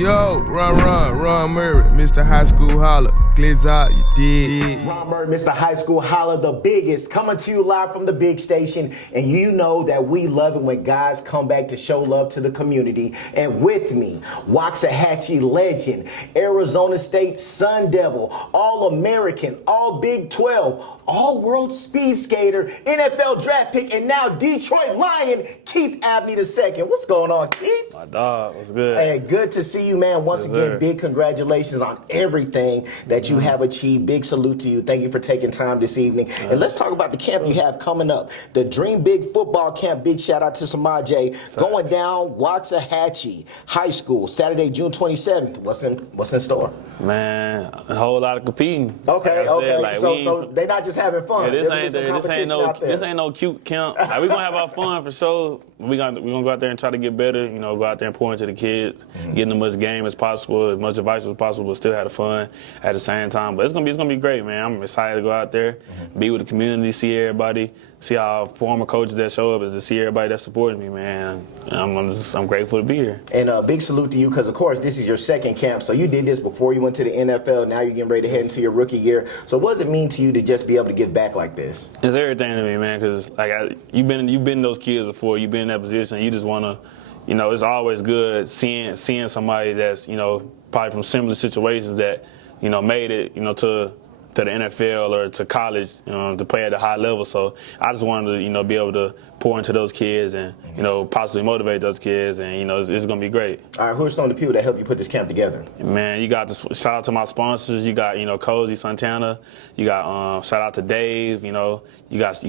Yo, Ron Murray, Mr. High School Holler. Glitz out, you did. Ron Murray, Mr. High School Holler, the biggest, coming to you live from the big station. And you know that we love it when guys come back to show love to the community. And with me, Waxahachie legend, Arizona State Sun Devil, All-American, All-Big 12, All-World Speed Skater, NFL Draft Pick, and now Detroit Lion, Keith Abney II. What's going on, Keith? My dog, what's good? Hey, good to see you, man. Once again, big congratulations on everything that you have achieved. Big salute to you. Thank you for taking time this evening. And let's talk about the camp you have coming up. The Dream Big Football Camp. Big shout out to Samaje. Going down Waxahachie High School, Saturday, June 27th. What's in store? Man, a whole lot of competing. Okay, like okay. Like so they're not just having fun. Yeah, This ain't no cute camp. Like, we gonna have our fun for sure. We gonna go out there and try to get better. You know, go out there and pour into the kids, getting as much game as possible, as much advice as possible, but still have fun at the same time. But it's gonna be great, man. I'm excited to go out there, be with the community, see everybody, see our former coaches that show up, and to see everybody that's supporting me, man. I'm grateful to be here. And a big salute to you, because of course this is your second camp. So you did this before you went to the NFL. Now you're getting ready to head into your rookie year. So what does it mean to you to just be able to give back like this? It's everything to me, man. Because like you've been those kids before. You've been in that position. You just wanna, you know, it's always good seeing somebody that's, you know, probably from similar situations that, you know, made it, you know, to the NFL or to college, you know, to play at a high level. So I just wanted to, you know, be able to pour into those kids and, you know, possibly motivate those kids, and, you know, it's going to be great. All right, who are some of the people that helped you put this camp together? Man, you got to shout out to my sponsors. You got, you know, Cozy Santana. You got shout out to Dave. You know, you got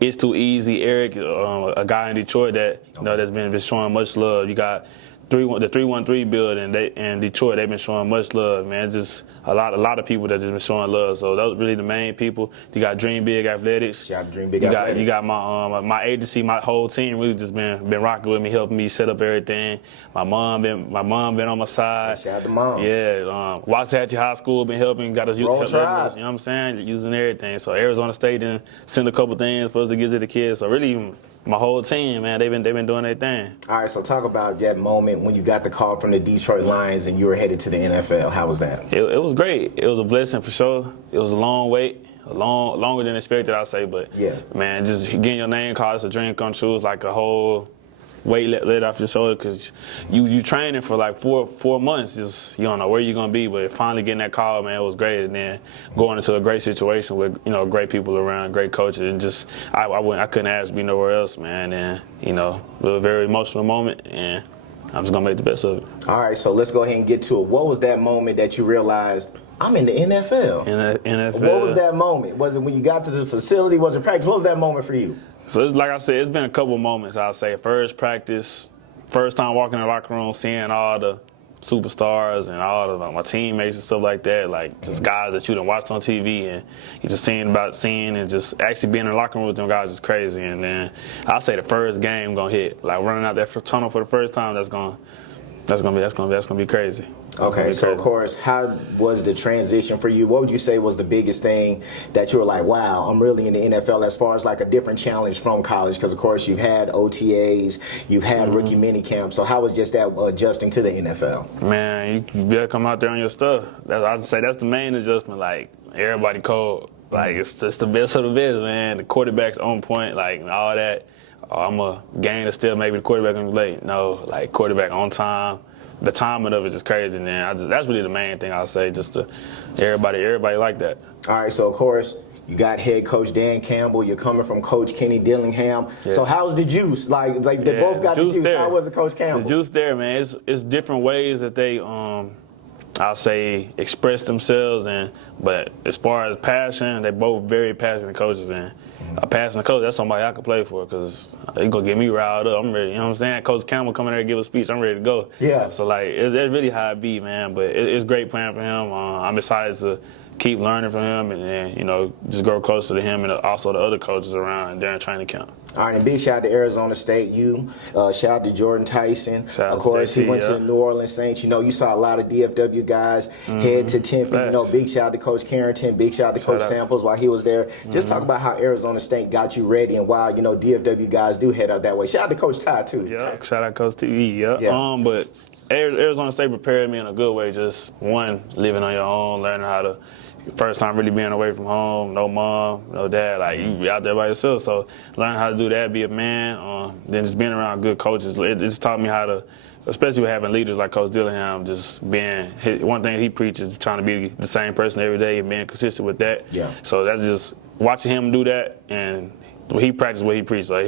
It's Too Easy, Eric, a guy in Detroit that, you know, that's been showing much love. You got the 313 building in Detroit, they've been showing much love, man. It's just a lot of people that just been showing love. So those really the main people. You got Dream Big Athletics. Shout out to Dream Big Athletics. You got my agency, my whole team really just been rocking with me, helping me set up everything. My mom been on my side. Shout out to Mom. Yeah, Waxahachie High School been helping, got us Roll Tribe. You know what I'm saying? Using everything. So Arizona State didn't send a couple things for us to give to the kids. So really, my whole team, man, they've been doing their thing. All right, so talk about that moment when you got the call from the Detroit Lions and you were headed to the NFL. How was that? It was great. It was a blessing for sure. It was a long wait, longer than expected, I'd say. But yeah, man, just getting your name called, it's a dream come true. It's like a whole weight let off your shoulder, because you training for like four months. Just, you don't know where you're gonna be, but finally getting that call, man, it was great. And then going into a great situation with, you know, great people around, great coaches, and just I couldn't ask to be nowhere else, man. And, you know, it was a very emotional moment, and I'm just gonna make the best of it. All right, so let's go ahead and get to it. What was that moment that you realized, I'm in the NFL? In the NFL. What was that moment? Was it when you got to the facility? Was it practice? What was that moment for you? So it's like I said, it's been a couple moments, I'll say. First practice, first time walking in the locker room, seeing all the superstars and all of my teammates and stuff like that, like just guys that you done watched on TV, and you just seeing and just actually being in the locker room with them guys is crazy. And then I'll say the first game gonna hit, like running out that tunnel for the first time, that's gonna be crazy. Okay, so of course, how was the transition for you? What would you say was the biggest thing that you were like, wow, I'm really in the NFL, as far as like a different challenge from college? Because of course you've had OTAs, you've had rookie mini camps. So how was just that adjusting to the NFL? Man, you better come out there on your stuff. I'd say that's the main adjustment. Like, everybody cold. Like, it's just the best of the best, man. The quarterback's on point, like, all that. I'm a game to still maybe the quarterback gonna be late. No, like, quarterback on time. The timing of it is crazy, man. That's really the main thing I'll say. Just to everybody like that. All right, so of course you got head coach Dan Campbell. You're coming from Coach Kenny Dillingham. Yeah. So how's the juice? Like they both got the juice. There. How was it, Coach Campbell? The juice there, man. It's different ways that they I'll say express themselves, but as far as passion, they're both very passionate coaches, and a passionate coach, that's somebody I could play for, because he gonna get me riled up. I'm ready, you know what I'm saying? Coach Campbell coming there and give a speech, I'm ready to go. Yeah. So like, it's really how it be, man. But it's great playing for him. I'm excited to keep learning from him, and then, you know, just grow closer to him and also the other coaches around during training camp. All right, and big shout out to Arizona State. Shout out to Jordan Tyson. Shout of course, JT, he went to the New Orleans Saints. You know, you saw a lot of DFW guys head to Tempe. You know, big shout out to Coach Carrington. Big shout out to Coach Samples while he was there. Just talk about how Arizona State got you ready, and why, you know, DFW guys do head up that way. Shout out to Coach Ty too. Yeah, shout out Coach T. Yeah. But Arizona State prepared me in a good way. Just one, living on your own, learning how to. First time really being away from home, no mom, no dad, like you be out there by yourself. So learn how to do that, be a man. Then just being around good coaches, it just taught me how to, especially with having leaders like Coach Dillingham, just being, one thing he preaches, trying to be the same person every day and being consistent with that. Yeah. So that's just watching him do that, and he practiced what he preached. Like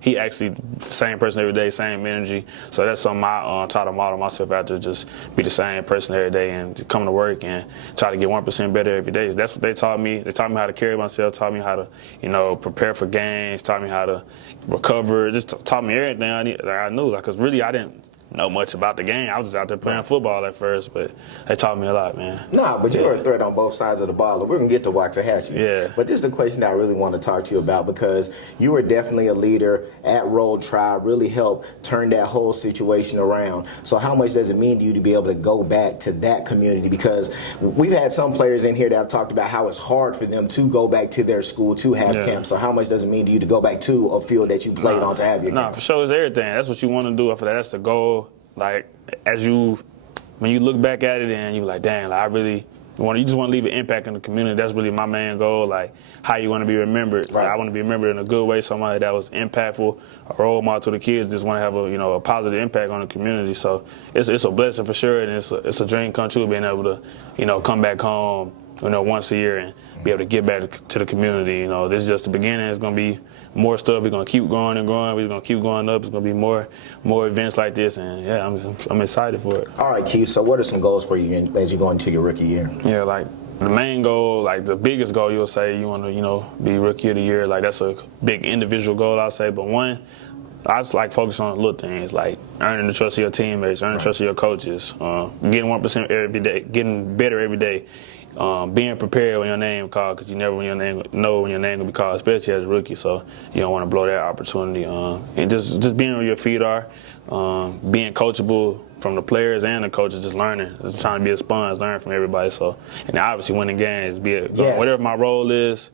he actually the same person every day, same energy. So that's something I try to model myself after, just be the same person every day and come to work and try to get 1% better every day. That's what they taught me. They taught me how to carry myself, taught me how to, prepare for games, taught me how to recover, just taught me everything I knew. Like, 'cause really I didn't know much about the game. I was just out there playing football at first, but they taught me a lot, man. Nah, but you were a threat on both sides of the ball. We're going to get to Waxahachie. Yeah. But this is the question that I really want to talk to you about, because you were definitely a leader at Roll Tribe, really helped turn that whole situation around. So how much does it mean to you to be able to go back to that community? Because we've had some players in here that have talked about how it's hard for them to go back to their school, to have camp. So how much does it mean to you to go back to a field that you played on to have your camp? Nah, for sure, it's everything. That's what you want to do. After that, that's the goal. Like, when you look back at it and you're like, dang, like you just want to leave an impact in the community. That's really my main goal. Like, how you want to be remembered. Right. Like, I want to be remembered in a good way. Somebody that was impactful, a role model to the kids. Just want to have a positive impact on the community. So it's a blessing for sure, and it's a dream come true being able to come back home once a year and be able to get back to the community. This is just the beginning. It's going to be more stuff. We're going to keep growing and growing. We're going to keep going up. It's going to be more events like this, and yeah, I'm excited for it. All right, Keith, so what are some goals for you as you go into your rookie year? Yeah, like the main goal, like the biggest goal, you'll say you want to, be rookie of the year. Like, that's a big individual goal, I'll say. But one, I just like focus on little things, like earning the trust of your teammates, earning the trust of your coaches, getting 1% every day, getting better every day. Being prepared when your name called, because you never know when your name will be called, especially as a rookie. So you don't want to blow that opportunity. And just being where your feet are, being coachable from the players and the coaches, just learning, just trying to be a sponge, learn from everybody. So, and obviously winning games, whatever my role is.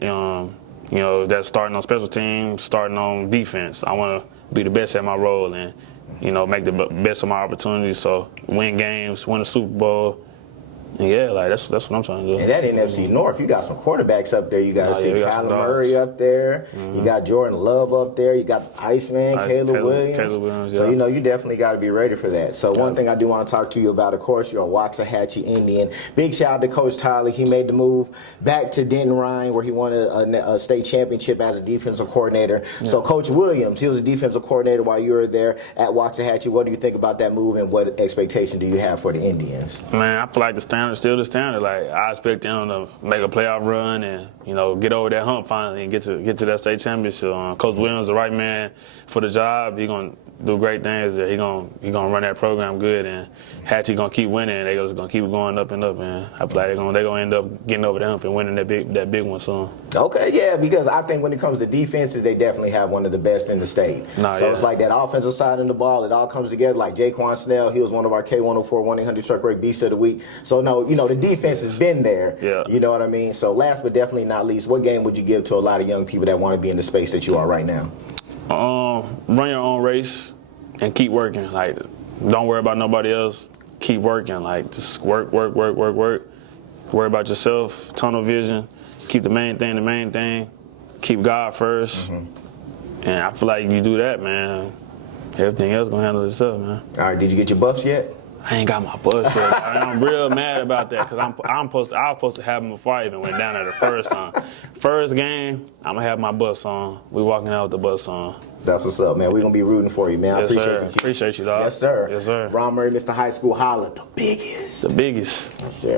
That's starting on special teams, starting on defense. I want to be the best at my role and make the best of my opportunities. So win games, win a Super Bowl. Yeah, like that's what I'm trying to do. And that NFC North, you got some quarterbacks up there. You got to see Kyler Murray up there. You got Jordan Love up there. You got Iceman, Caleb Williams. So you definitely got to be ready for that. So one thing I do want to talk to you about, of course, you're a Waxahachie Indian. Big shout out to Coach Tyler. He made the move back to Denton Ryan, where he won a state championship as a defensive coordinator. Yeah. So Coach Williams, he was a defensive coordinator while you were there at Waxahachie. What do you think about that move, and what expectation do you have for the Indians? Man, I feel like the standard is still the standard. Like, I expect them to make a playoff run and get over that hump finally and get to that state championship. Coach Williams is the right man for the job. He's gonna do great things. He gonna run that program good, and Hatchie gonna keep winning. They just gonna keep going up and up, man. I feel like they're gonna end up getting over the hump and winning that big one soon. Okay, yeah, because I think when it comes to defenses, they definitely have one of the best in the state. It's like that offensive side of the ball, it all comes together. Like Jaquan Snell, he was one of our K104 1-800 Truck Rate Beast of the Week. So the defense has been there. Yeah. You know what I mean? So last but definitely not least, what game would you give to a lot of young people that want to be in the space that you are right now? Run your own race and keep working. Like, don't worry about nobody else. Keep working. Like, just work. Worry about yourself. Tunnel vision. Keep the main thing. Keep God first. And I feel like you do that, man, everything else gonna handle itself, man. All right, did you get your buffs yet? I ain't got my buffs yet. I'm real mad about that, because I was supposed to have them before I even went down there the first time. First game, I'm gonna have my buffs on. We walking out with the buffs on. That's what's up, man. We're going to be rooting for you, man. I appreciate you. Appreciate you, dog. Yes, sir. Yes, sir. Ron Murray, Mr. High School Holla, the biggest. The biggest. Yes, sir.